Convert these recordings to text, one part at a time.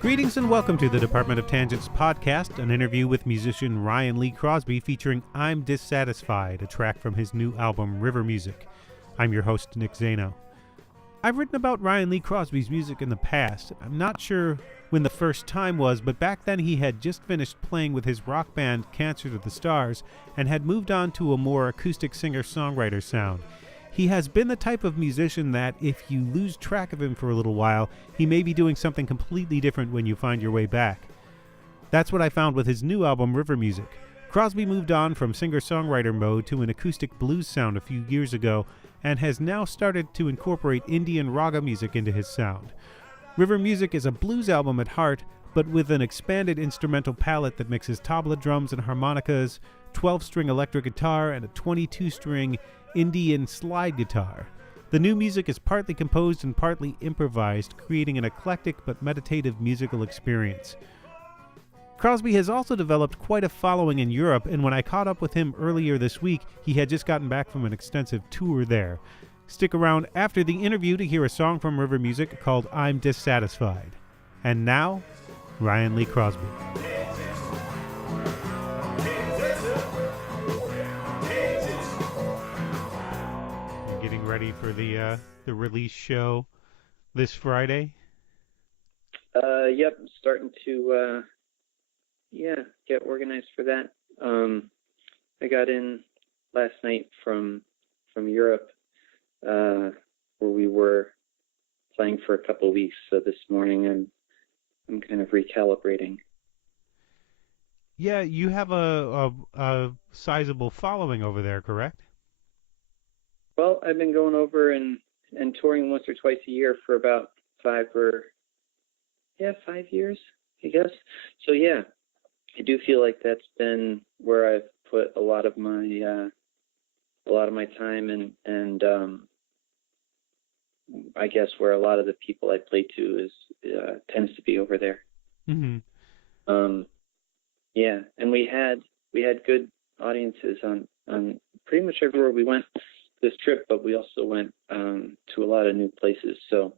Greetings and welcome to the Department of Tangents podcast, an interview with musician Ryan Lee Crosby featuring I'm Dissatisfied, a track from his new album River Music. I'm your host, Nick Zano. I've written about Ryan Lee Crosby's music in the past. I'm not sure when the first time was, but back then he had just finished playing with his rock band Cancer to the Stars and had moved on to a more acoustic singer-songwriter sound. He has been the type of musician that if you lose track of him for a little while, he may be doing something completely different when you find your way back. That's what I found with his new album, River Music. Crosby moved on from singer-songwriter mode to an acoustic blues sound a few years ago and has now started to incorporate Indian Raga music into his sound. River Music is a blues album at heart, but with an expanded instrumental palette that mixes tabla drums and harmonicas, 12-string electric guitar, and a 22-string Indian slide guitar. The new music is partly composed and partly improvised, creating an eclectic but meditative musical experience. Crosby has also developed quite a following in Europe, and when I caught up with him earlier this week, he had just gotten back from an extensive tour there. Stick around after the interview to hear a song from River Music called I'm Dissatisfied. And now, Ryan Lee Crosby. Getting ready for the release show this Friday? Yep, starting to get organized for that. I got in last night from Europe, where we were playing for a couple of weeks. So this morning I'm kind of recalibrating. Yeah, you have a sizable following over there, correct? Well, I've been going over and touring once or twice a year for about 5 years, I guess. So yeah, I do feel like that's been where I've put a lot of my time and I guess where a lot of the people I play to tends to be over there. Mm-hmm. Yeah, and we had good audiences on pretty much everywhere we went this trip, but we also went to a lot of new places. So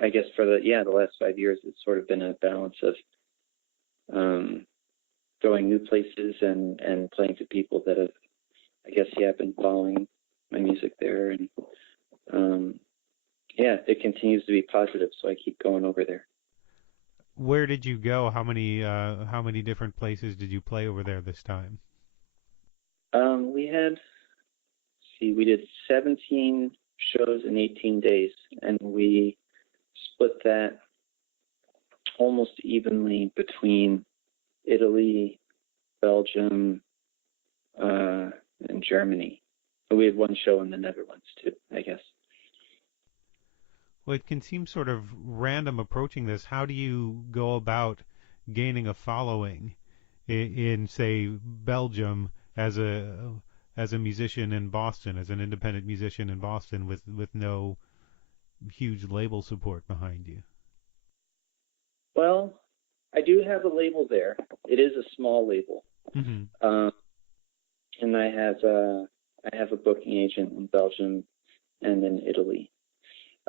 I guess for the last 5 years, it's sort of been a balance of going new places and playing to people that have, I guess, been following my music there. And it continues to be positive, so I keep going over there. Where did you go? How many different places did you play over there this time? We did 17 shows in 18 days, and we split that almost evenly between Italy, Belgium, and Germany. But we had one show in the Netherlands too, I guess. Well, it can seem sort of random approaching this. How do you go about gaining a following in say, Belgium as a musician in Boston, as an independent musician in Boston with no huge label support behind you? Well, I do have a label there. It is a small label. Mm-hmm. And I have a booking agent in Belgium and in Italy.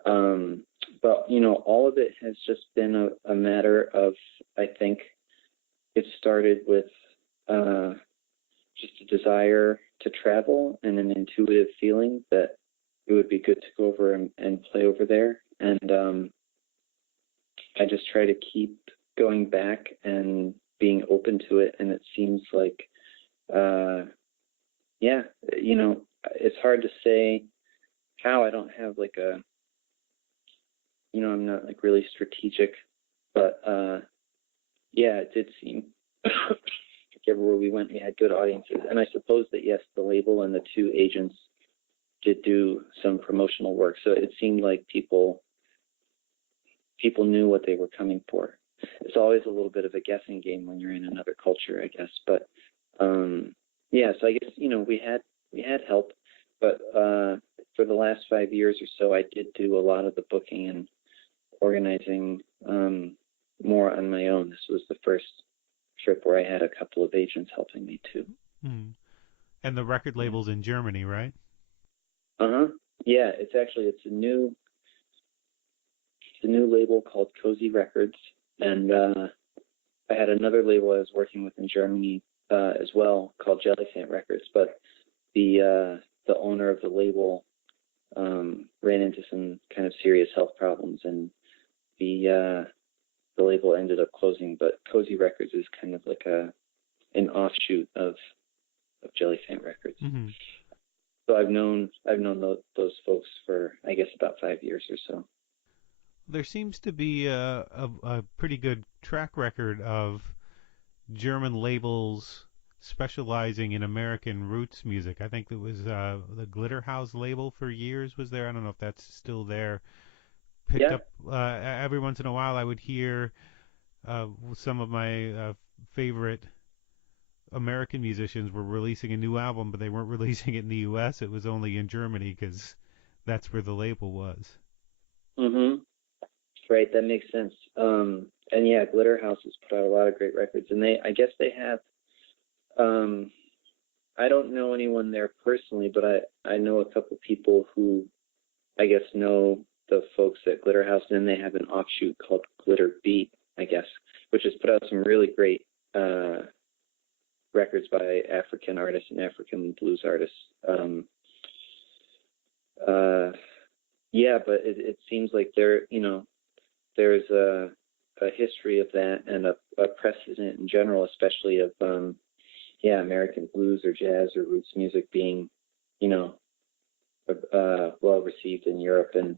But, all of it has just been a matter of, I think it started with just a desire to travel and an intuitive feeling that it would be good to go over and play over there. And I just try to keep going back and being open to it. And it seems like, it's hard to say how. I don't have like I'm not like really strategic, but it did seem like everywhere we went, we had good audiences. And I suppose that, yes, the label and the 2 agents did do some promotional work. So it seemed like people knew what they were coming for. It's always a little bit of a guessing game when you're in another culture, I guess. But so I guess, we had help, but for the last 5 years or so, I did do a lot of the booking and organizing more on my own. This was the first trip where I had a couple of agents helping me too. Mm. And the record label's in Germany, right? Uh-huh. Yeah, it's a new label called Cozy Records, and I had another label I was working with in Germany as well called Jellyfant Records, but the owner of the label ran into some kind of serious health problems, and the label ended up closing. But Cozy Records is kind of like an offshoot of Jellyfant Records. Mm-hmm. So I've known those folks for, I guess, about 5 years or so. There seems to be a pretty good track record of German labels specializing in American roots music. I think it was the Glitterhouse label for years was there. I don't know if that's still there. Picked Yeah. up every once in a while. I would hear some of my favorite American musicians were releasing a new album, but they weren't releasing it in the U.S. It was only in Germany because that's where the label was. Mm-hmm. Right, that makes sense. And yeah, Glitterhouse has put out a lot of great records, and I guess they have. I don't know anyone there personally, but I know a couple people who I guess know the folks at Glitterhouse, and then they have an offshoot called Glitter Beat, I guess, which has put out some really great records by African artists and African blues artists. Yeah, but it seems like there's a history of that and a precedent in general, especially of American blues or jazz or roots music being well received in Europe, and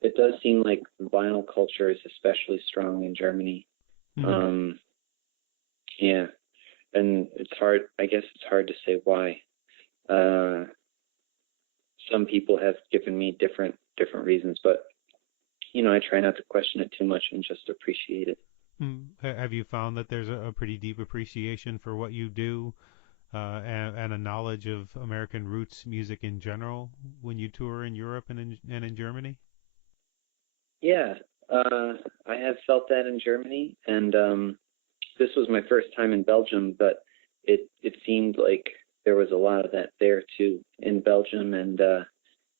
it does seem like vinyl culture is especially strong in Germany. Mm-hmm. Yeah, and it's hard. I guess it's hard to say why. Some people have given me different reasons, but I try not to question it too much and just appreciate it. Have you found that there's a pretty deep appreciation for what you do and a knowledge of American roots music in general when you tour in Europe and in Germany? Yeah, I have felt that in Germany, and this was my first time in Belgium, but it seemed like there was a lot of that there too. In Belgium and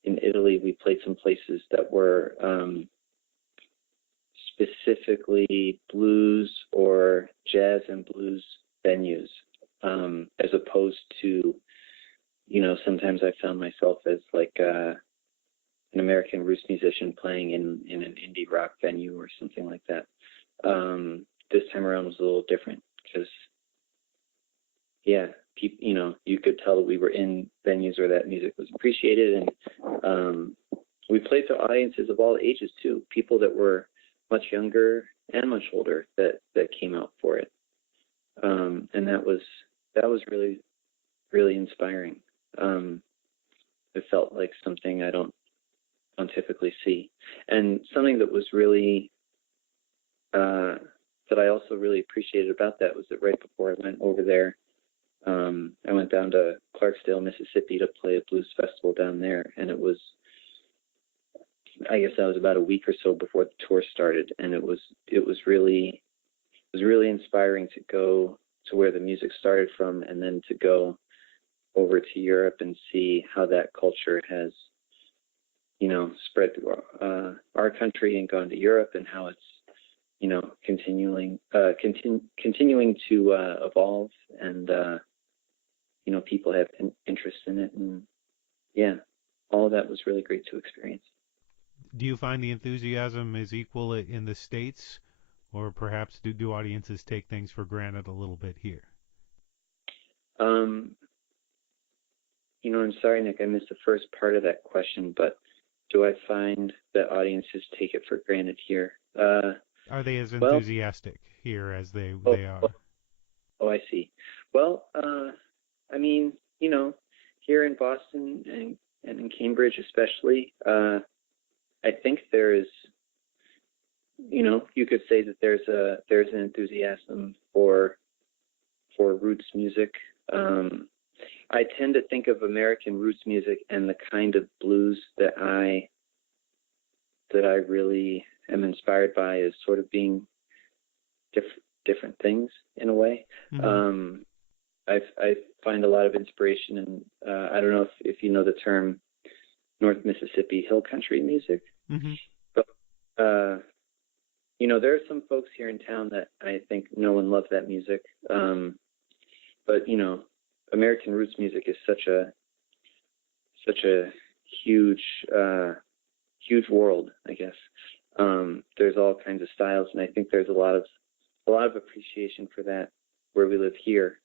in Italy, we played some places that were specifically blues or jazz and blues venues, as opposed to, sometimes I found myself as like an American roots musician playing in an indie rock venue or something like that. This time around was a little different because, you could tell that we were in venues where that music was appreciated, and we played to audiences of all ages too, people that were much younger and much older that came out for it, and that was really, really inspiring. It felt like something I don't typically see, and something that was really that I also really appreciated about that was that right before I went over there, I went down to Clarksdale, Mississippi to play a blues festival down there, and it was, I guess that was about a week or so before the tour started, and it was really inspiring to go to where the music started from, and then to go over to Europe and see how that culture has, spread through our country and gone to Europe, and how it's, continuing to evolve, and people have interest in it, and all of that was really great to experience. Do you find the enthusiasm is equal in the States, or perhaps do audiences take things for granted a little bit here? I'm sorry, Nick, I missed the first part of that question, but do I find that audiences take it for granted here? Are they as enthusiastic here as they are? Oh, I see. Well, I mean, here in Boston and in Cambridge especially, I think there is, you could say that there's an enthusiasm for roots music. I tend to think of American roots music and the kind of blues that I really am inspired by as sort of being different things in a way. Mm-hmm. I find a lot of inspiration in, I don't know if you know the term North Mississippi hill country music, Mm-hmm. but, there are some folks here in town that I think know and love that music. But, American roots music is such a huge, huge world, I guess. There's all kinds of styles, and I think there's a lot of appreciation for that where we live here.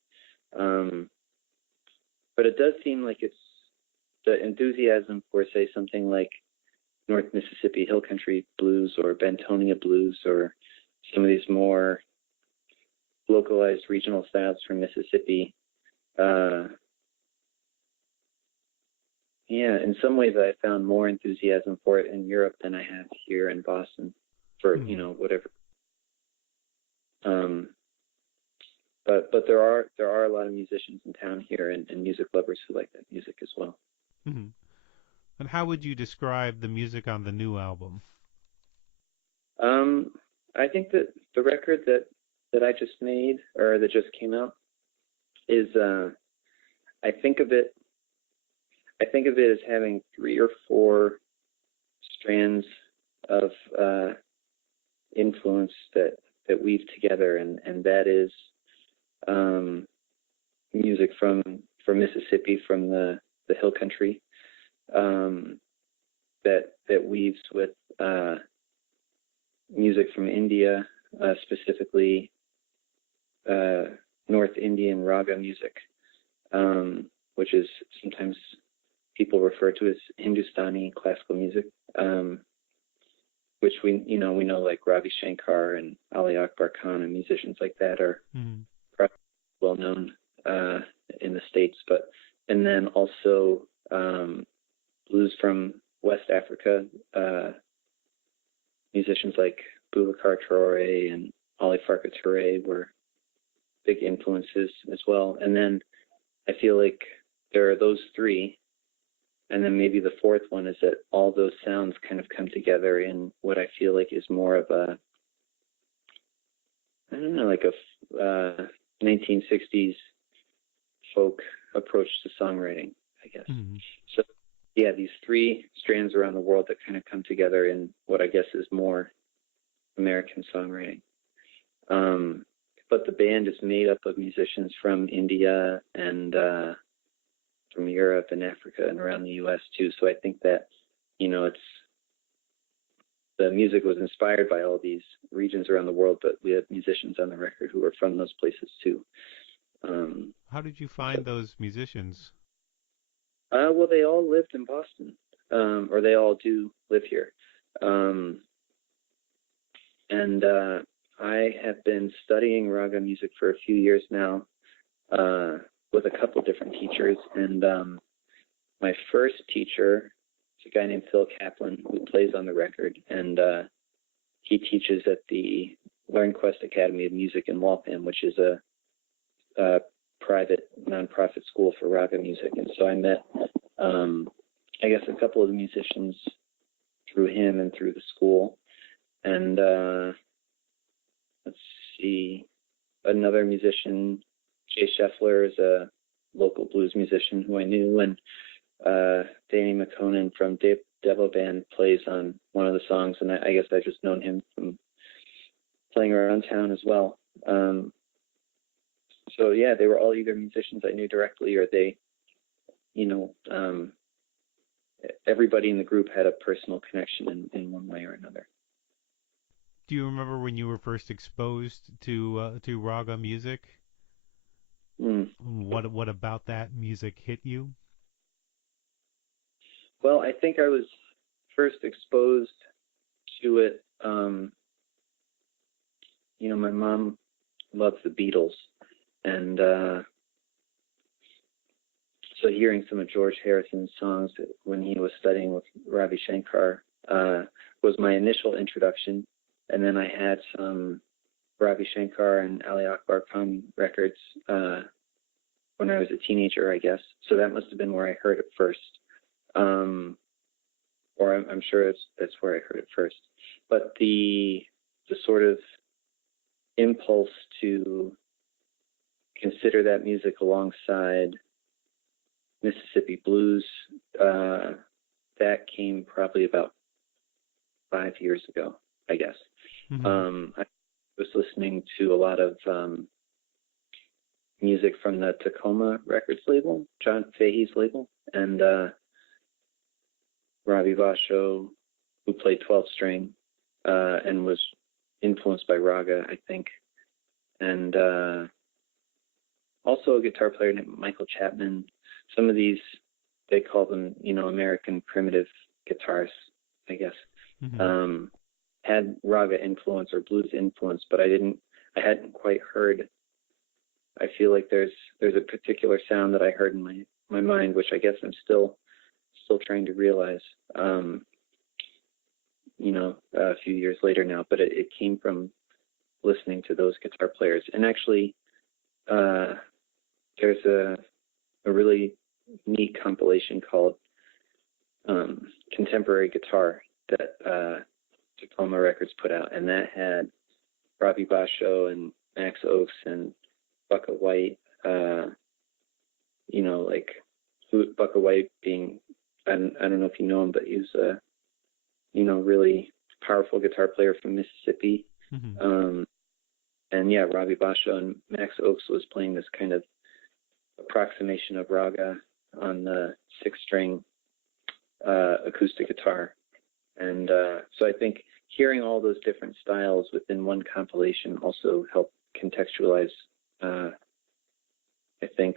But it does seem like it's the enthusiasm for, say, something like North Mississippi Hill Country blues or Bentonia blues or some of these more localized regional styles from Mississippi. In some ways I found more enthusiasm for it in Europe than I have here in Boston for, whatever. But there are a lot of musicians in town here and music lovers who like that music as well. Mm-hmm. And how would you describe the music on the new album? I think that the record that I just made, or that just came out, is I think of it as having 3 or 4 strands of influence that weave together, and that is music from Mississippi, from the hill country, that weaves with music from India, specifically North Indian Raga music, which is sometimes people refer to as Hindustani classical music, which we know like Ravi Shankar and Ali Akbar Khan and musicians like that are well known in the States, and then also blues from West Africa, musicians like Boubacar Traoré and Ali Farka Touré were big influences as well. And then I feel like there are those 3, and then maybe the 4th one is that all those sounds kind of come together in what I feel like is more of a, I don't know, like a 1960s folk approach to songwriting, I guess. Mm-hmm. So, yeah, these 3 strands around the world that kind of come together in what I guess is more American songwriting. But the band is made up of musicians from India and from Europe and Africa and around the U.S. too. So I think that, it's the music was inspired by all these regions around the world, but we have musicians on the record who are from those places too. How did you find those musicians? Well, they all lived in Boston, or they all do live here. And I have been studying Raga music for a few years now, with a couple different teachers. And my first teacher is a guy named Phil Kaplan, who plays on the record, and he teaches at the Learn Quest Academy of Music in Waltham, which is a private nonprofit school for Raga music. And so I met, I guess, a couple of the musicians through him and through the school. And let's see, another musician, Jay Scheffler, is a local blues musician who I knew, and Danny McConan from Devil Band plays on one of the songs, and I guess I've just known him from playing around town as well. So yeah, they were all either musicians I knew directly, or they, everybody in the group had a personal connection in one way or another. Do you remember when you were first exposed to Raga music? What about that music hit you? Well, I think I was first exposed to it. My mom loves the Beatles, and so hearing some of George Harrison's songs when he was studying with Ravi Shankar was my initial introduction. And then I had some Ravi Shankar and Ali Akbar Khan records when I was a teenager, I guess. So that must have been where I heard it first. Or I'm sure that's where I heard it first. But the sort of impulse to consider that music alongside Mississippi blues. That came probably about 5 years ago, I guess. I was listening to a lot of music from the Tacoma Records label, John Fahey's label, and Ravi Basho, who played 12-string and was influenced by Raga, I think, and also a guitar player named Michael Chapman. Some of these, they call them, American primitive guitarists, I guess. Had Raga influence or blues influence, but I hadn't quite heard. I feel like there's a particular sound that I heard in my mind, which I guess I'm still trying to realize, a few years later now, but it came from listening to those guitar players. And actually, there's a really neat compilation called Contemporary Guitar that Tacoma Records put out, and that had Ravi Basho and Max Oakes and Bucka White, Bucka White being, I don't know if you know him, but he was a, really powerful guitar player from Mississippi. And yeah, Ravi Basho and Max Oakes was playing this kind of approximation of Raga on the 6-string acoustic guitar. And so I think hearing all those different styles within one compilation also helped contextualize, I think,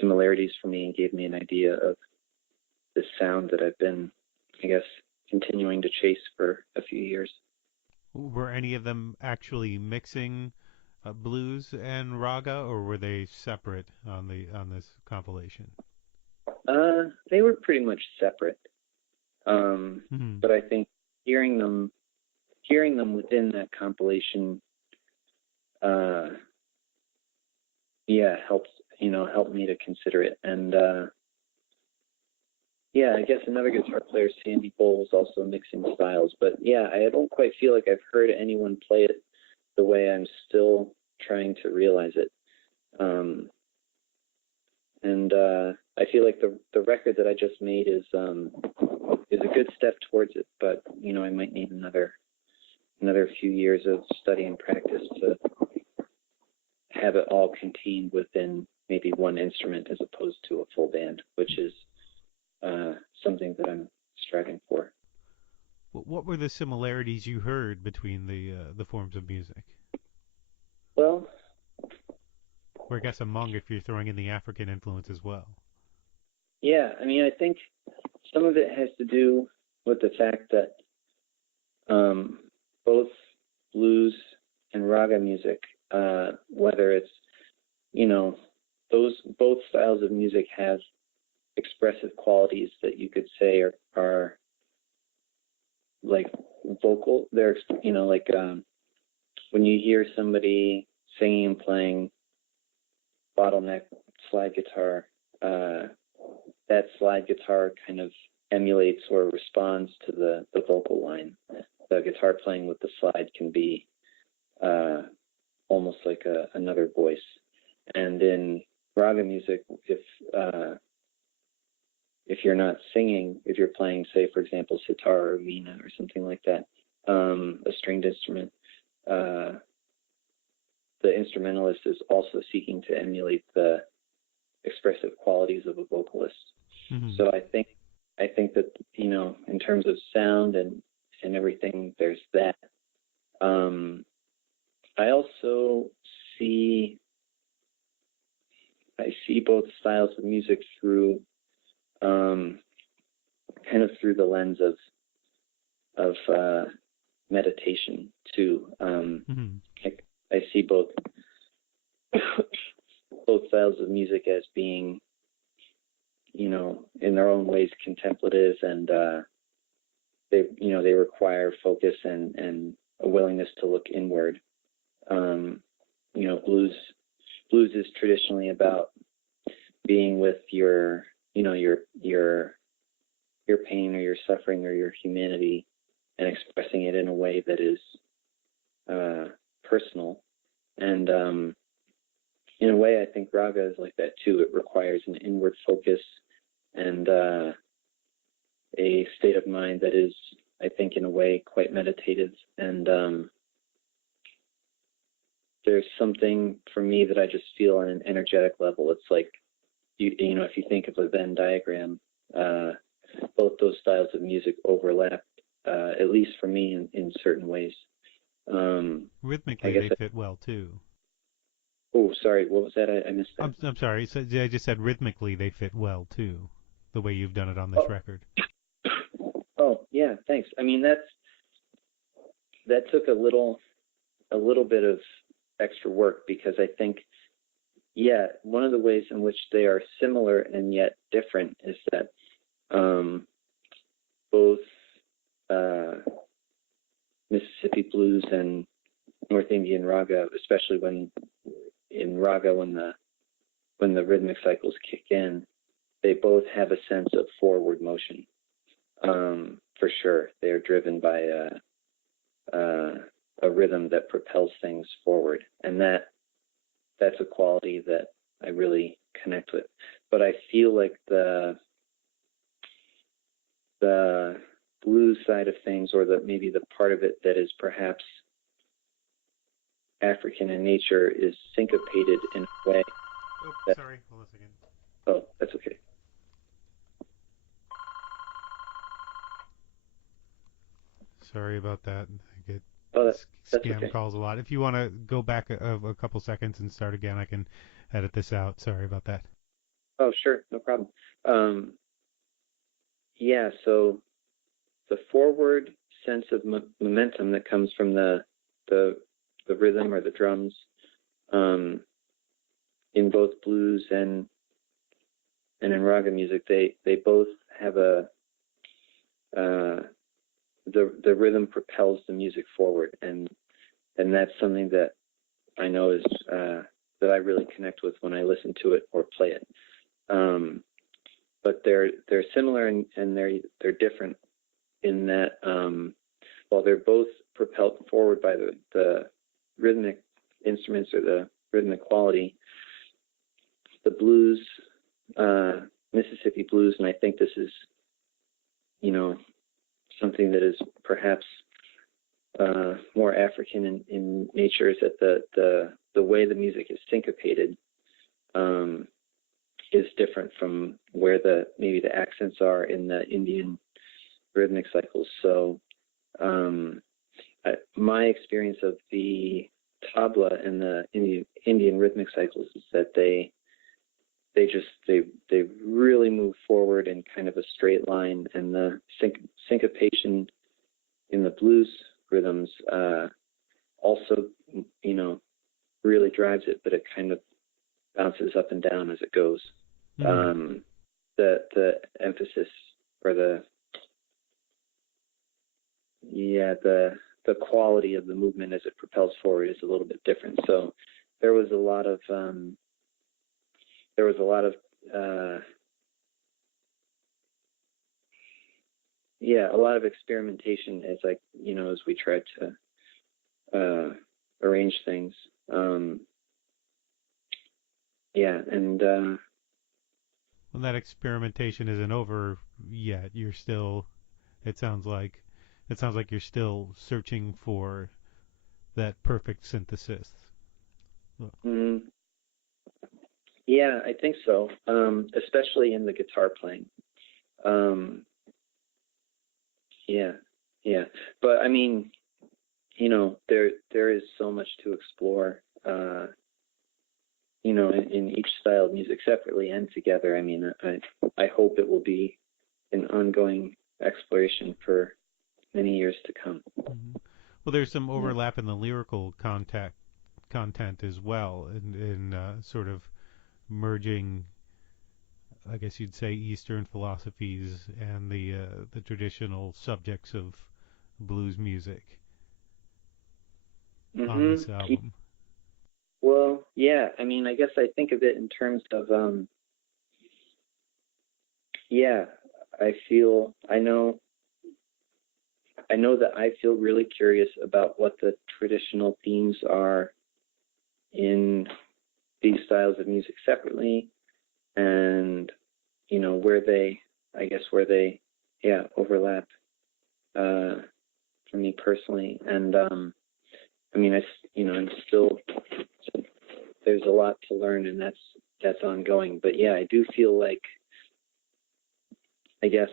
similarities for me and gave me an idea of the sound that I've been, I guess, continuing to chase for a few years. Were any of them actually mixing blues and Raga, or were they separate on this compilation? They were pretty much separate. But I think hearing them within that compilation, helped me to consider it. And I guess another guitar player, Sandy Bull, was also mixing styles. But yeah, I don't quite feel like I've heard anyone play it the way I'm still trying to realize it. And I feel like the record that I just made is a good step towards it. But I might need another few years of study and practice to have it all contained within maybe one instrument as opposed to a full band, which is something that I'm striving for. What were the similarities you heard between the forms of music? Well, or I guess among, if you're throwing in the African influence as well. Yeah, I think some of it has to do with the fact that both blues and Raga music, whether it's, both styles of music have expressive qualities that you could say are like vocal. They're, when you hear somebody singing and playing bottleneck slide guitar, that slide guitar kind of emulates or responds to the vocal line. The guitar playing with the slide can be almost like another voice. And in Raga music, if you're not singing, if you're playing, say, for example, sitar or veena or something like that, a stringed instrument, the instrumentalist is also seeking to emulate the expressive qualities of a vocalist. So I think that, in terms of sound and everything, there's that. I also see both styles of music through kind of through the lens of meditation too. I see both styles of music as being, in their own ways contemplative, and they require focus and a willingness to look inward. Blues is traditionally about being with your pain or your suffering or your humanity and expressing it in a way that is personal. And in a way, I think Raga is like that too. It requires an inward focus and a state of mind that is, I think, in a way, quite meditative. And there's something for me that I just feel on an energetic level. It's like, you know, if you think of a Venn diagram, both those styles of music overlap, at least for me, in certain ways. Rhythmically, they fit well too. Oh, sorry, what was that? I missed that. I'm sorry. So I just said rhythmically they fit well too, the way you've done it on this record. Oh, yeah, thanks. I mean, that took a little bit of extra work, because I think, yeah, one of the ways in which they are similar and yet different is that both Mississippi blues and North Indian raga, especially when the rhythmic cycles kick in, they both have a sense of forward motion. For sure, they are driven by a rhythm that propels things forward, and that's a quality that I really connect with. But I feel like the blues side of things, or maybe the part of it that is perhaps African in nature, is syncopated in a way. Oh, sorry. Hold on a second. Oh, that's okay. Sorry about that. I get scam okay. calls a lot. If you want to go back a couple seconds and start again, I can edit this out. Sorry about that. Oh, sure. No problem. Yeah, so the forward sense of momentum that comes from the rhythm or the drums, in both blues and in raga music, they both have the rhythm propels the music forward, and that's something that I know is that I really connect with when I listen to it or play it. But they're similar and they're different in that while they're both propelled forward by the rhythmic instruments or the rhythmic quality, the blues, Mississippi blues, and I think this is, you know, something that is perhaps more African in nature, is that the way the music is syncopated is different from where maybe the accents are in the Indian rhythmic cycles. So my experience of the tabla and the Indian rhythmic cycles is that they really move forward in kind of a straight line, and the syncopation in the blues rhythms also, you know, really drives it, but it kind of bounces up and down as it goes. Mm-hmm. The emphasis, or the quality of the movement as it propels forward is a little bit different. So there was a lot of experimentation as we tried to arrange things. Well, that experimentation isn't over yet. You're still. It sounds like you're still searching for that perfect synthesis. Yeah, I think so. Especially in the guitar playing. Yeah. But I mean, there is so much to explore. In each style of music separately and together. I mean, I hope it will be an ongoing exploration for many years to come. Mm-hmm. Well, there's some overlap in the lyrical content as well, in sort of merging, I guess you'd say, Eastern philosophies and the traditional subjects of blues music on this album. Well, yeah, I mean, I guess I think of it in terms of, I know that I feel really curious about what the traditional themes are in these styles of music separately, and where they overlap for me personally. And I'm still, there's a lot to learn, and that's ongoing. But yeah, I do feel like, I guess,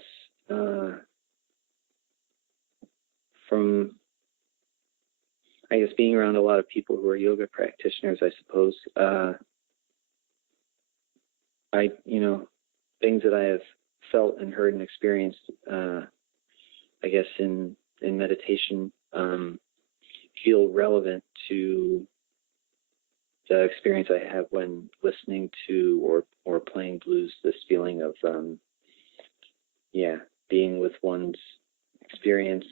from being around a lot of people who are yoga practitioners, I suppose, things that I have felt and heard and experienced, I guess in meditation, feel relevant to the experience I have when listening to or playing blues. This feeling of being with one's experience,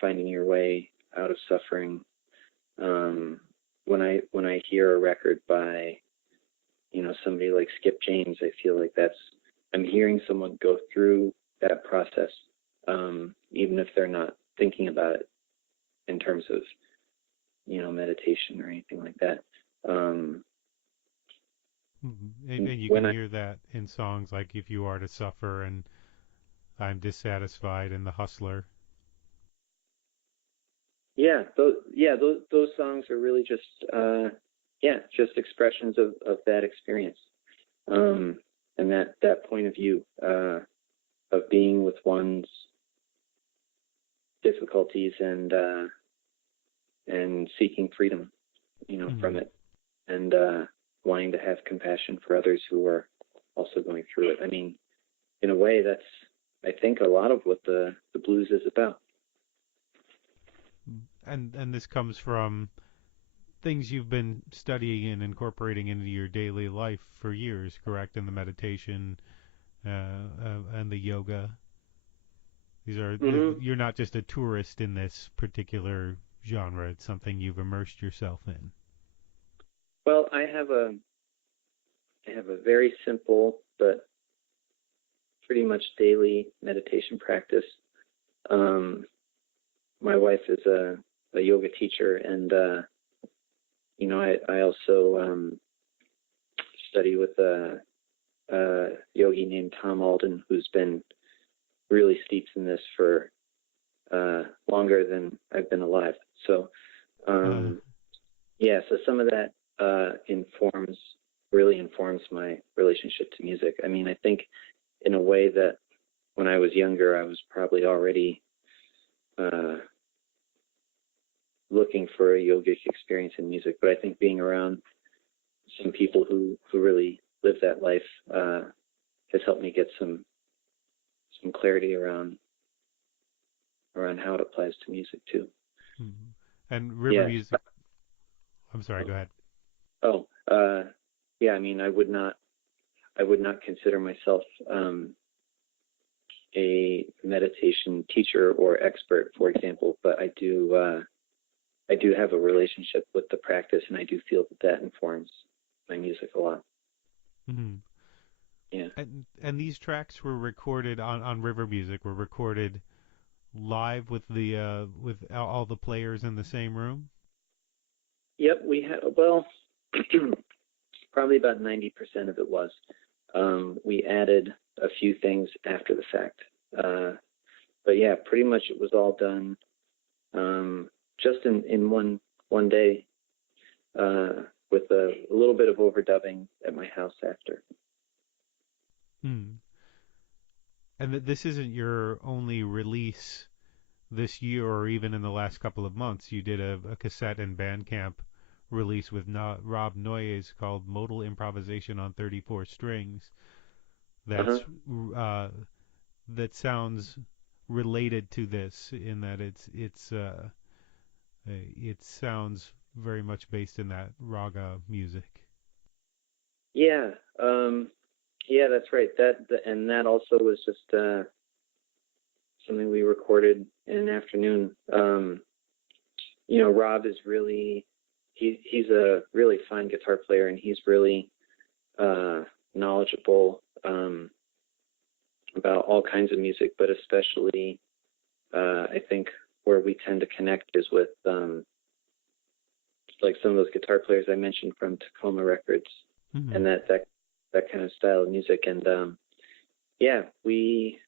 finding your way out of suffering. When I hear a record by somebody like Skip James, I feel like I'm hearing someone go through that process, even if they're not thinking about it in terms of meditation or anything like that. And you can hear that in songs like "If You Are to Suffer" and "I'm Dissatisfied" and "The Hustler." Yeah, those songs are really just expressions of that experience, and that point of view of being with one's difficulties and seeking freedom, from it, and wanting to have compassion for others who are also going through it. I mean, in a way, that's, I think, a lot of what the blues is about. And this comes from things you've been studying and incorporating into your daily life for years, correct? In the meditation and the yoga. These are You're not just a tourist in this particular genre. It's something you've immersed yourself in. Well, I have a very simple but pretty much daily meditation practice. My wife is a yoga teacher, and I also study with a yogi named Tom Alden, who's been really steeped in this for longer than I've been alive. So so some of that really informs my relationship to music. I mean, I think in a way that when I was younger, I was probably already looking for a yogic experience in music, but I think being around some people who really live that life has helped me get some clarity around how it applies to music too. Mm-hmm. And river music. I'm sorry. Go ahead. I mean, I would not consider myself a meditation teacher or expert, for example, but I do have a relationship with the practice, and I do feel that informs my music a lot. Mm-hmm. Yeah. And these tracks were recorded on River Music. Were recorded live with all the players in the same room. Yep, we had. Well, probably about 90% of it was. We added a few things after the fact, but yeah, pretty much it was all done just in one day, with a little bit of overdubbing at my house after. And this isn't your only release this year or even in the last couple of months. You did a cassette and Bandcamp release with Rob Noyes called Modal Improvisation on 34 Strings. That sounds related to this in that it sounds very much based in that Raga music. Yeah, that's right. And that also was just something we recorded in an afternoon. Rob is really he's a really fine guitar player, and he's really knowledgeable about all kinds of music, but especially I think where we tend to connect is with like some of those guitar players I mentioned from Tacoma Records, Mm-hmm. and that kind of style of music. And yeah, we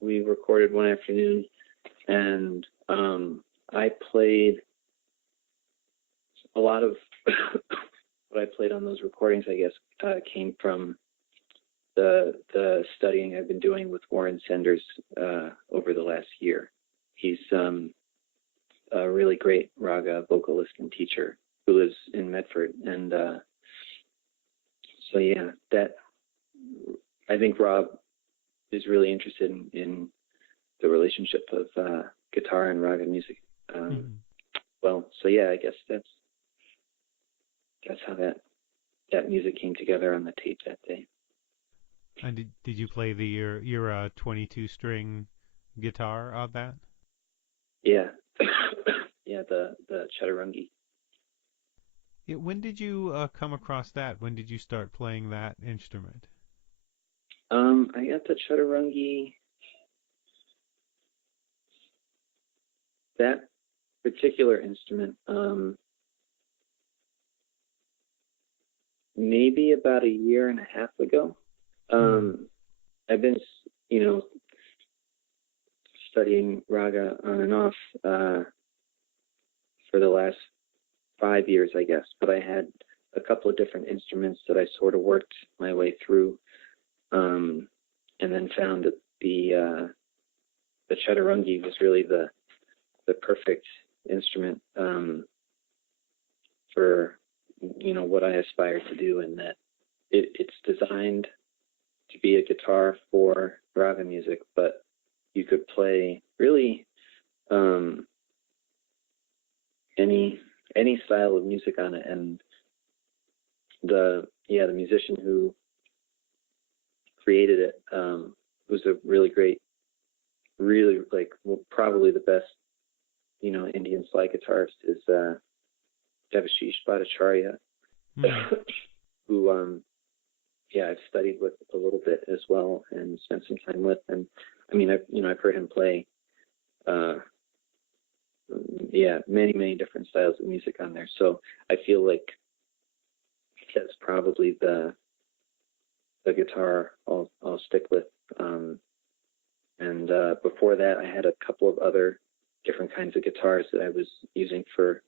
recorded one afternoon, and I played a lot of what I played on those recordings, I guess, came from the studying I've been doing with Warren Sanders over the last year. He's a really great Raga vocalist and teacher who lives in Medford, and so yeah, that I think Rob is really interested in the relationship of guitar and Raga music. Well, so yeah, I guess that's how that music came together on the tape that day. And did you play your 22 string guitar on that? Yeah, yeah, the chaturangui. Yeah, when did you come across that? When did you start playing that instrument? I got the chaturangui. That particular instrument, maybe about a year and a half ago. I've been, studying Raga on and off for the last 5 years, I guess. But I had a couple of different instruments that I sort of worked my way through, and then found that the chaturangui was really the perfect instrument for what I aspire to do, and that it's designed to be a guitar for Raga music, but you could play really any style of music on it. And the musician who created it was a really great, really probably the best Indian slide guitarist is Devashish Bhattacharya, who I've studied with a little bit as well and spent some time with. And I mean, I've heard him play many different styles of music on there. So I feel like that's probably the guitar I'll stick with. And before that, I had a couple of other different kinds of guitars that I was using for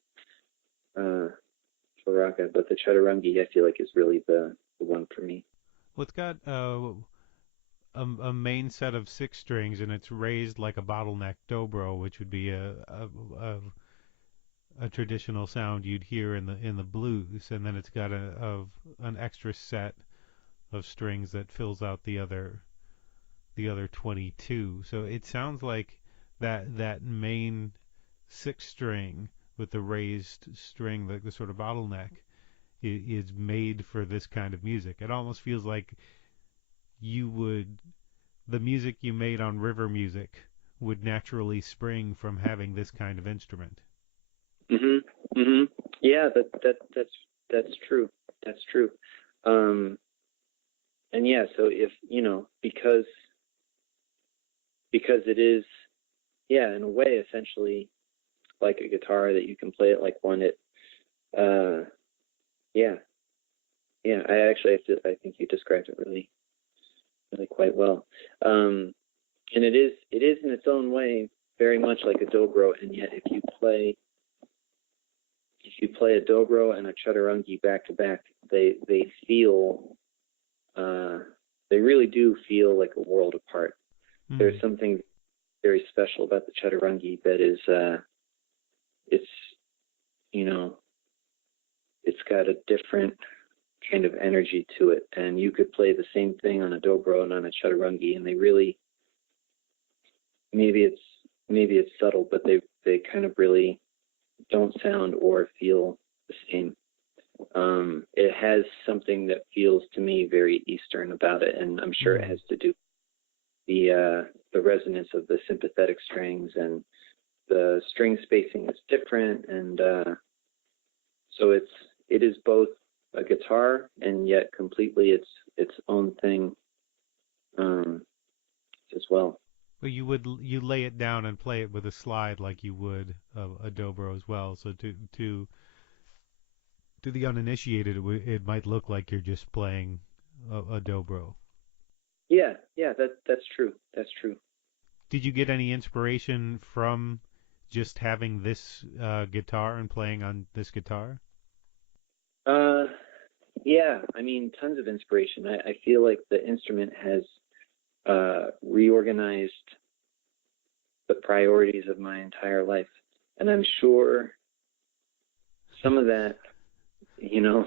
Raga, but the chaturangui I feel like is really the one for me. Well, it's got a main set of 6 strings, and it's raised like a bottleneck dobro, which would be a traditional sound you'd hear in the blues, and then it's got an extra set of strings that fills out the other 22. So it sounds like that main 6 string with the raised string, the sort of bottleneck, is made for this kind of music. It almost feels like the music you made on River Music would naturally spring from having this kind of instrument. Yeah, that's true. That's true. And yeah, so if because it is, in a way, essentially like a guitar that you can play it like one. I think you described it really quite well. And it is in its own way very much like a dobro, and yet if you play a dobro and a chaturangui back to back, they feel they really do feel like a world apart. There's something very special about the chaturangui that is it's got a different kind of energy to it, and you could play the same thing on a dobro and on a chaturangui, and they really, maybe it's subtle, but they kind of really don't sound or feel the same. It has something that feels to me very Eastern about it, and I'm sure it has to do with the resonance of the sympathetic strings, and the string spacing is different, and so it is both a guitar and yet completely its own thing as well. Well, you lay it down and play it with a slide like you would a dobro as well. So to to the uninitiated, it might look like you're just playing a dobro. Yeah, that's true. That's true. Did you get any inspiration from just having this guitar and playing on this guitar? Yeah, I mean, tons of inspiration. I feel like the instrument has reorganized the priorities of my entire life. And I'm sure some of that, you know,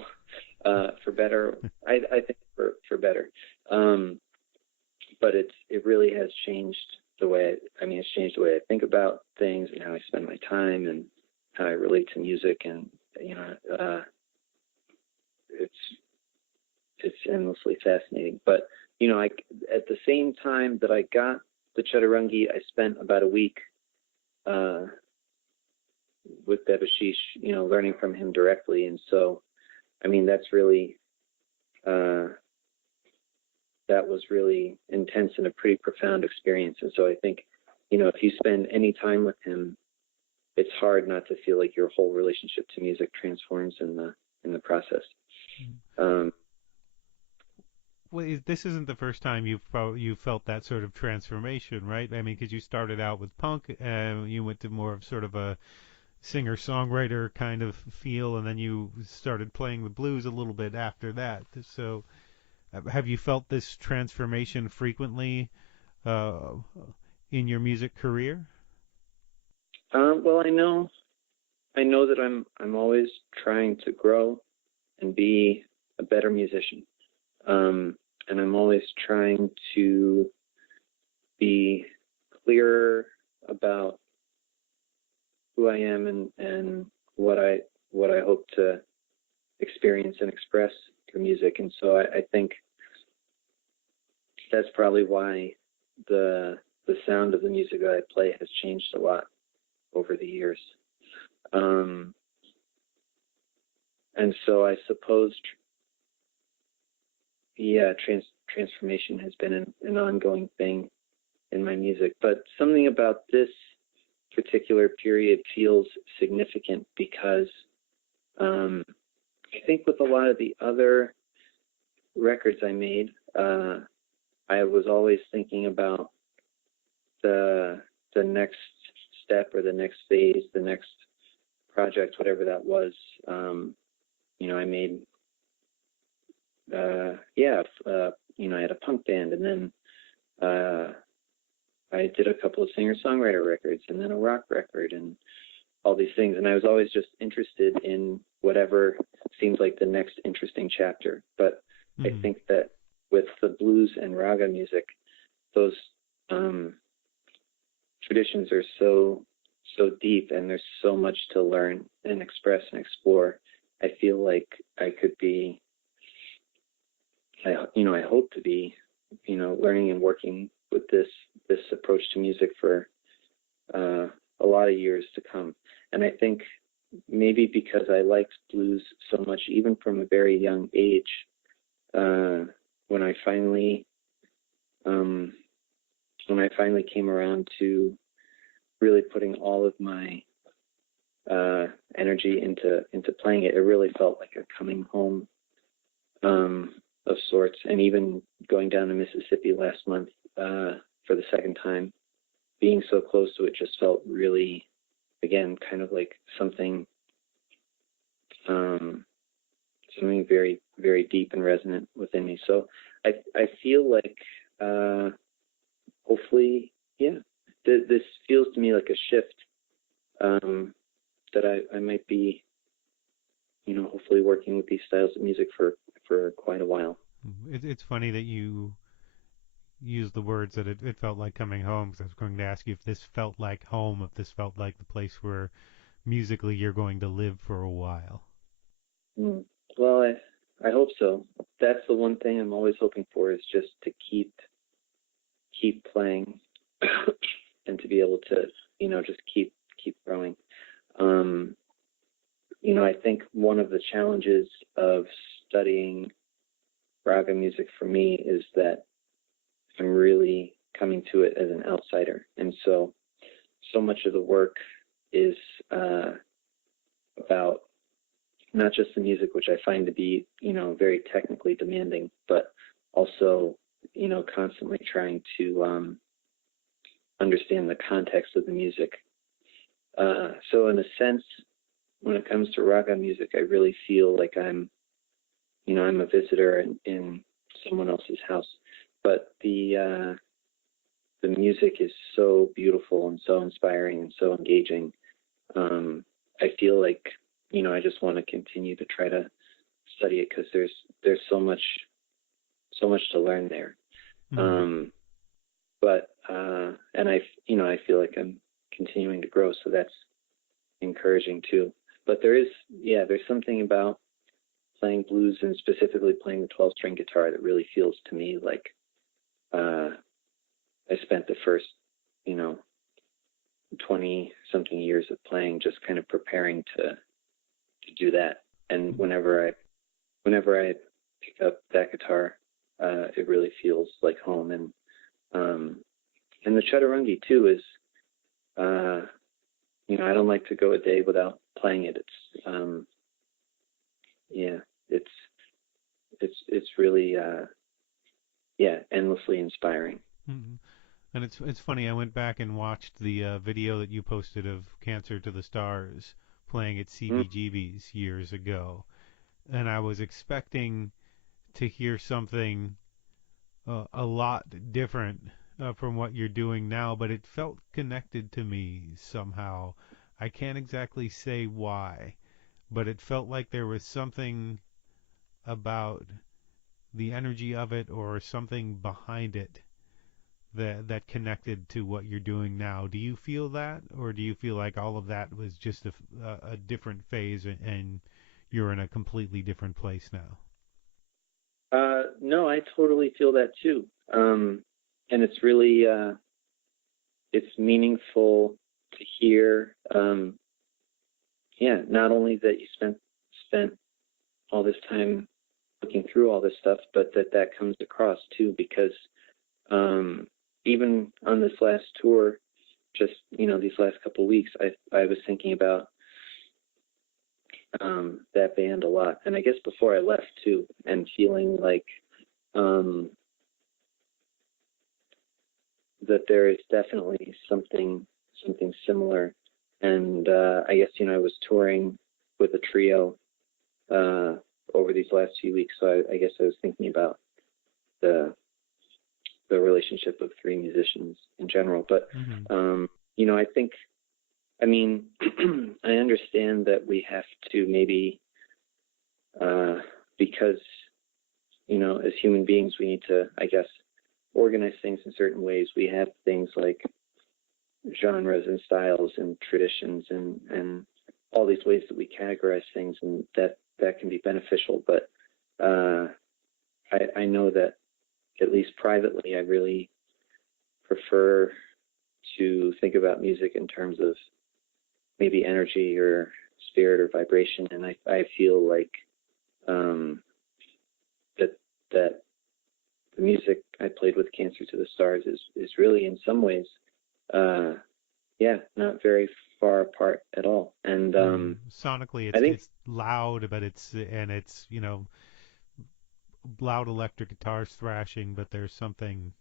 for better, I think for better. But it really has changed the way, it's changed the way I think about things and how I spend my time and how I relate to music. And, you know, it's endlessly fascinating. But, you know, at the same time that I got the chaturangui, I spent about a week with Debashish, you know, learning from him directly. And so, I mean, that's really, that was really intense and a pretty profound experience. And so I think, you know, if you spend any time with him, it's hard not to feel like your whole relationship to music transforms in the process. Well, this isn't the first time you felt that sort of transformation, right? I mean, because you started out with punk, you went to more of sort of a singer-songwriter kind of feel, and then you started playing the blues a little bit after that. So, have you felt this transformation frequently in your music career? Well, I know that I'm always trying to grow and be a better musician. And I'm always trying to be clearer about who I am and what I hope to experience and express through music. And so I think that's probably why the sound of the music that I play has changed a lot over the years. And so I suppose, transformation has been an ongoing thing in my music. But something about this particular period feels significant because I think with a lot of the other records I made, I was always thinking about the next step or the next phase, the next project, whatever that was. You know, I made you know, I had a punk band, and then I did a couple of singer-songwriter records, and then a rock record, and all these things. And I was always just interested in whatever seemed like the next interesting chapter. But I think that with the blues and raga music, those traditions are so deep, and there's so much to learn and express and explore. I feel like I could be, I hope to be, you know, learning and working with this approach to music for a lot of years to come. And I think maybe because I liked blues so much, even from a very young age, when I finally came around to really putting all of my energy into playing it, it really felt like a coming home of sorts. And even going down to Mississippi last month for the second time, being so close to it just felt really, again, kind of like something very, very deep and resonant within me. So I feel like hopefully, this feels to me like a shift that I might be, you know, hopefully working with these styles of music for quite a while. It's funny that you use the words that it felt like coming home, because I was going to ask you if this felt like home, if this felt like the place where musically you're going to live for a while. Well, I hope so. That's the one thing I'm always hoping for, is just to keep playing and to be able to, you know, just keep growing. You know, I think one of the challenges of studying raga music for me is that I'm really coming to it as an outsider. And so much of the work is about not just the music, which I find to be, very technically demanding, but also, constantly trying to understand the context of the music. So in a sense, when it comes to raga music, I really feel like I'm a visitor in someone else's house. But the music is so beautiful and so inspiring and so engaging. I feel like, I just want to continue to try to study it because there's so much to learn there. Mm-hmm. And I feel like I'm continuing to grow, so that's encouraging too. But there's something about playing blues and specifically playing the 12-string guitar that really feels to me like I spent the first, 20-something years of playing just kind of preparing to do that. And whenever I pick up that guitar, it really feels like home. And the chaturangui too is, I don't like to go a day without playing it. It's really, endlessly inspiring. Mm-hmm. And it's funny, I went back and watched the video that you posted of Cancer to the Stars playing at CBGB's years ago, and I was expecting to hear something a lot different from what you're doing now, but it felt connected to me somehow. I can't exactly say why, but it felt like there was something about the energy of it or something behind it that connected to what you're doing now. Do you feel that, or do you feel like all of that was just a different phase and you're in a completely different place now? No, I totally feel that too. And it's really, it's meaningful to hear, not only that you spent all this time looking through all this stuff, but that comes across too, because even on this last tour, just, these last couple of weeks, I was thinking about that band a lot. And I guess before I left too, and feeling like that there is definitely something similar. And I guess, I was touring with a trio over these last few weeks, so I guess I was thinking about the relationship of three musicians in general. But I think, I understand that we have to maybe because as human beings we need to, I guess, organize things in certain ways. We have things like genres and styles and traditions and all these ways that we categorize things, and that can be beneficial. But I know that, at least privately, I really prefer to think about music in terms of maybe energy or spirit or vibration. And I feel like that the music I played with Cancer to the Stars is really, in some ways, not very far apart at all. And sonically, it's loud, but it's loud electric guitars thrashing, but there's something,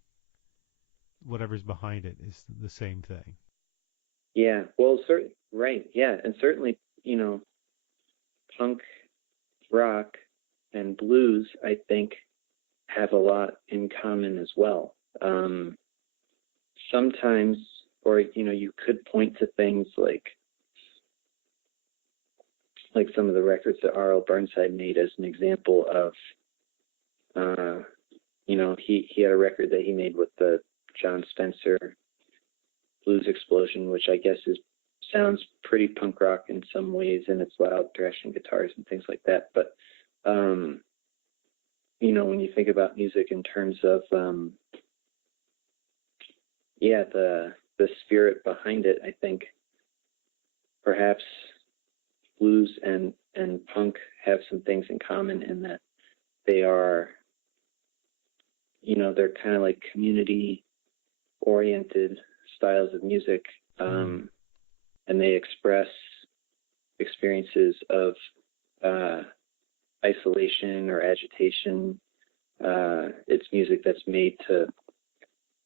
whatever's behind it is the same thing. Yeah, well, right, yeah, and certainly, punk, rock, and blues, I think, have a lot in common as well. Sometimes, or you could point to things like some of the records that R.L. Burnside made as an example of, he had a record that he made with the John Spencer Blues Explosion, which I guess sounds pretty punk rock in some ways, and it's loud thrashing guitars and things like that. But when you think about music in terms of the spirit behind it, I think perhaps blues and punk have some things in common in that they are, they're kind of like community-oriented styles of music, and they express experiences of isolation or agitation. It's music that's made to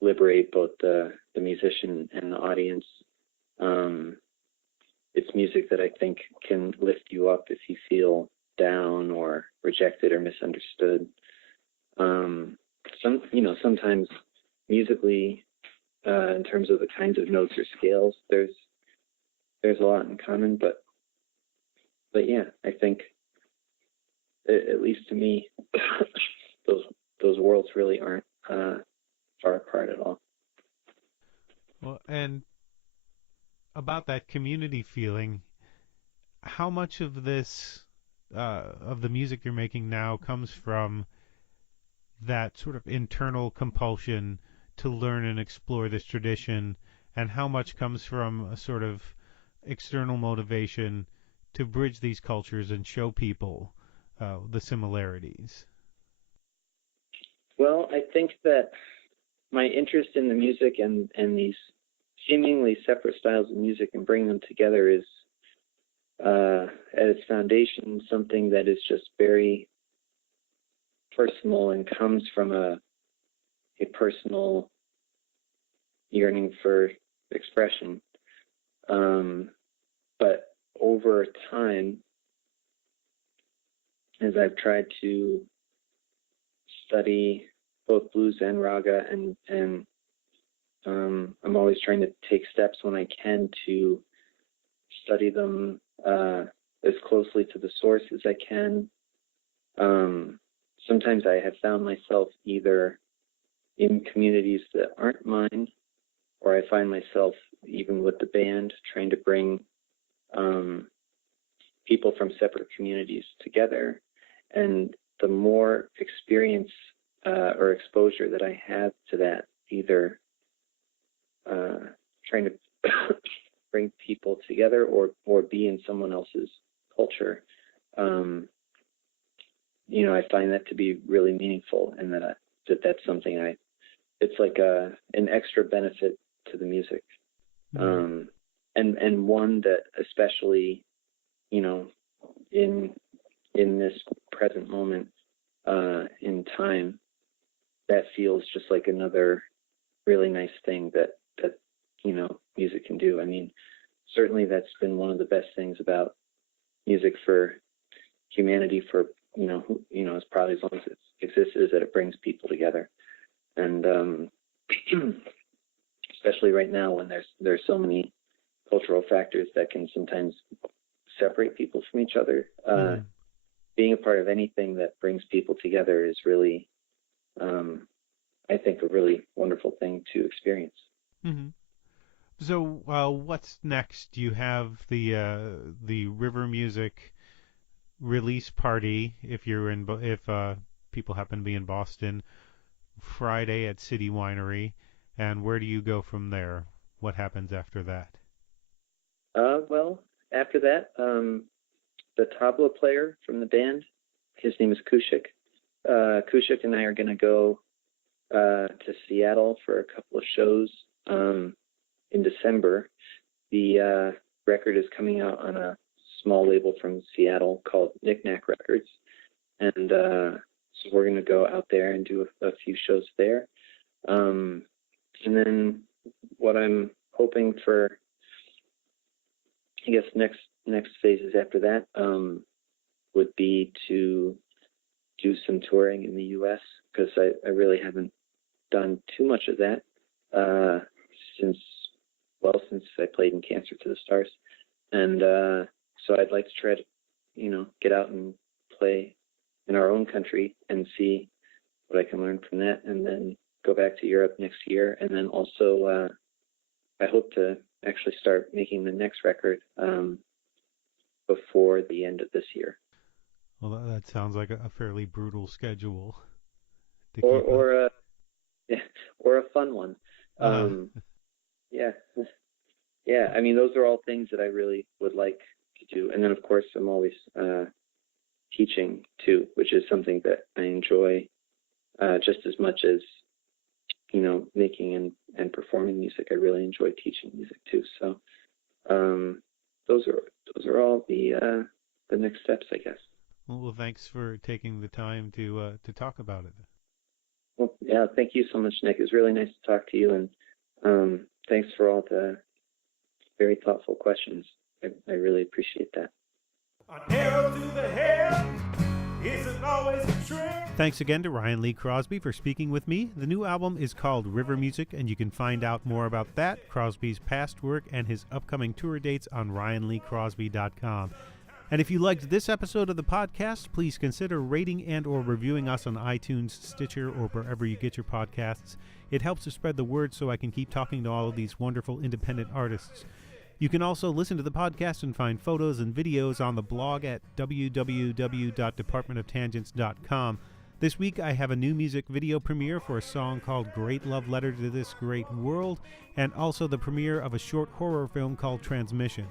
liberate both the musician and the audience. It's music that I think can lift you up if you feel down or rejected or misunderstood. Sometimes musically, in terms of the kinds of notes or scales, there's a lot in common, but yeah, I think, at least to me, those worlds really aren't far apart at all. Well, and about that community feeling, how much of this, of the music you're making now, comes from that sort of internal compulsion to learn and explore this tradition, and how much comes from a sort of external motivation to bridge these cultures and show people the similarities? Well, I think that my interest in the music and these seemingly separate styles of music and bringing them together is, at its foundation, something that is just very personal and comes from a personal yearning for expression. But over time, as I've tried to study both blues and raga, and I'm always trying to take steps when I can to study them as closely to the source as I can. Sometimes I have found myself either in communities that aren't mine, or I find myself, even with the band, trying to bring people from separate communities together. And the more experience or exposure that I have to that, either trying to bring people together or be in someone else's culture, I find that to be really meaningful, and that's something it's like an extra benefit to the music. Mm-hmm. And one that, especially, in this present moment in time, that feels just like another really nice thing that music can do. I mean, certainly that's been one of the best things about music for humanity for as probably as long as it's existed, is that it brings people together. And especially right now, when there's so many cultural factors that can sometimes separate people from each other, being a part of anything that brings people together is really, I think, a really wonderful thing to experience. Mm-hmm. So, what's next? You have the River Music release party, if people happen to be in Boston, Friday at City Winery. And where do you go from there? What happens after that? Well, after that, the tabla player from the band, his name is Kushik. Kushik and I are going to go to Seattle for a couple of shows in December. The record is coming out on a small label from Seattle called Knick-Knack Records, and so we're going to go out there and do a few shows there. And then what I'm hoping for, I guess, next phases after that would be to do some touring in the U.S., because I really haven't done too much of that since I played in Cancer to the Stars. And so I'd like to try to, get out and play in our own country and see what I can learn from that, and then go back to Europe next year. And then also I hope to actually start making the next record before the end of this year. Well, that sounds like a fairly brutal schedule. Or a fun one. Yeah. I mean, those are all things that I really would like to do. And then, of course, I'm always teaching too, which is something that I enjoy just as much as making and performing music. I really enjoy teaching music too. So those are all the next steps, I guess. Well, thanks for taking the time to talk about it. Well, yeah, thank you so much, Nick. It was really nice to talk to you, and thanks for all the very thoughtful questions. I really appreciate that. An arrow to the head isn't always a trick. Thanks again to Ryan Lee Crosby for speaking with me. The new album is called River Music, and you can find out more about that, Crosby's past work, and his upcoming tour dates on ryanleecrosby.com. And if you liked this episode of the podcast, please consider rating and or reviewing us on iTunes, Stitcher, or wherever you get your podcasts. It helps to spread the word so I can keep talking to all of these wonderful independent artists. You can also listen to the podcast and find photos and videos on the blog at www.departmentoftangents.com. This week I have a new music video premiere for a song called Great Love Letter to This Great World, and also the premiere of a short horror film called Transmission.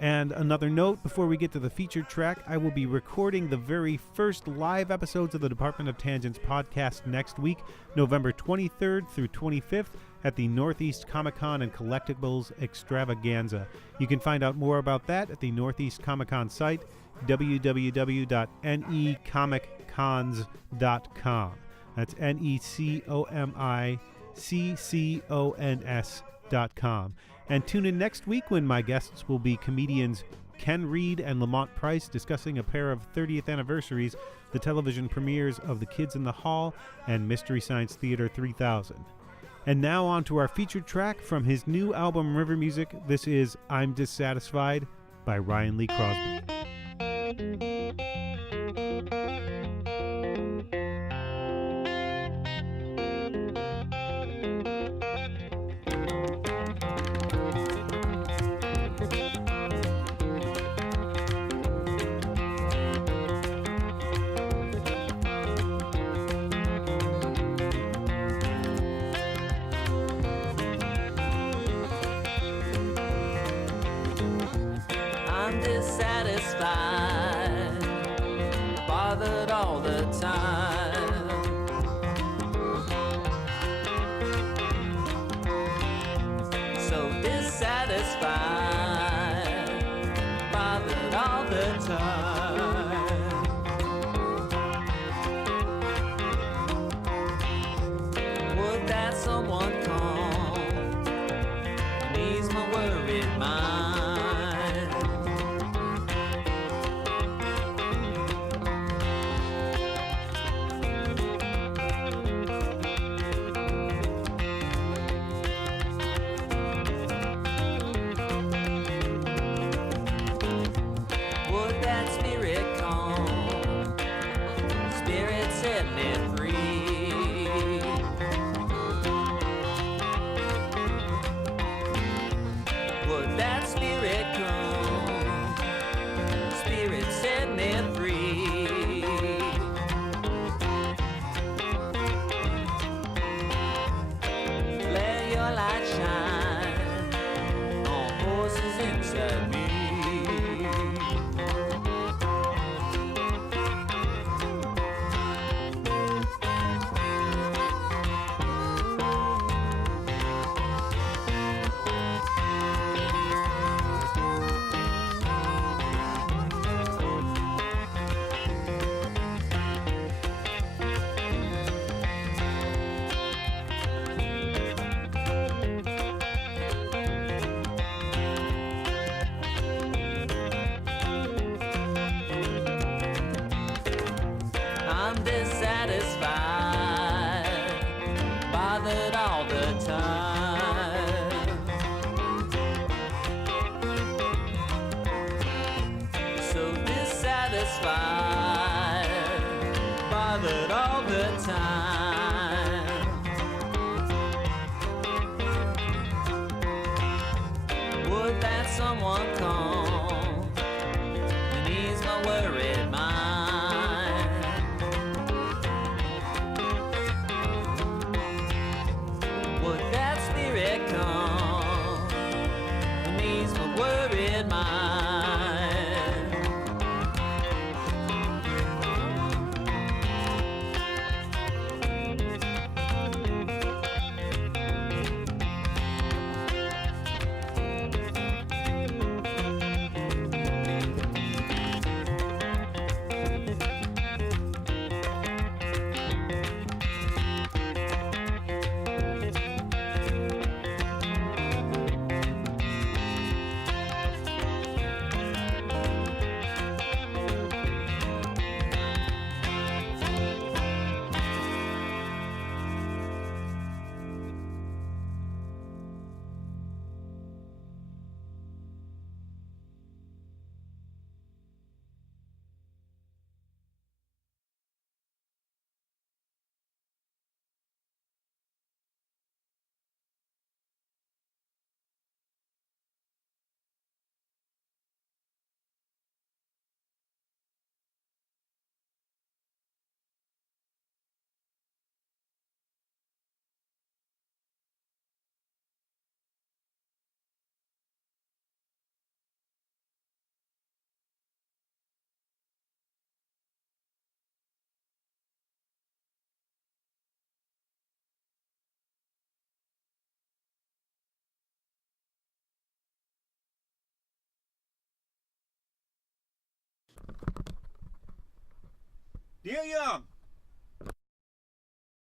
And another note, before we get to the featured track, I will be recording the very first live episodes of the Department of Tangents podcast next week, November 23rd through 25th, at the Northeast Comic-Con and Collectibles Extravaganza. You can find out more about that at the Northeast Comic-Con site, www.necomiccons.com. That's NECOMICCONS.com. And tune in next week when my guests will be comedians Ken Reed and Lamont Price discussing a pair of 30th anniversaries, the television premieres of The Kids in the Hall and Mystery Science Theater 3000. And now on to our featured track from his new album River Music. This is I'm Dissatisfied by Ryan Lee Crosby. I'm dissatisfied, bothered all the time. So dissatisfied, bothered all the time. Would that someone come and ease my worried mind? Someone come and ease my worried mind. Would that Neil Young.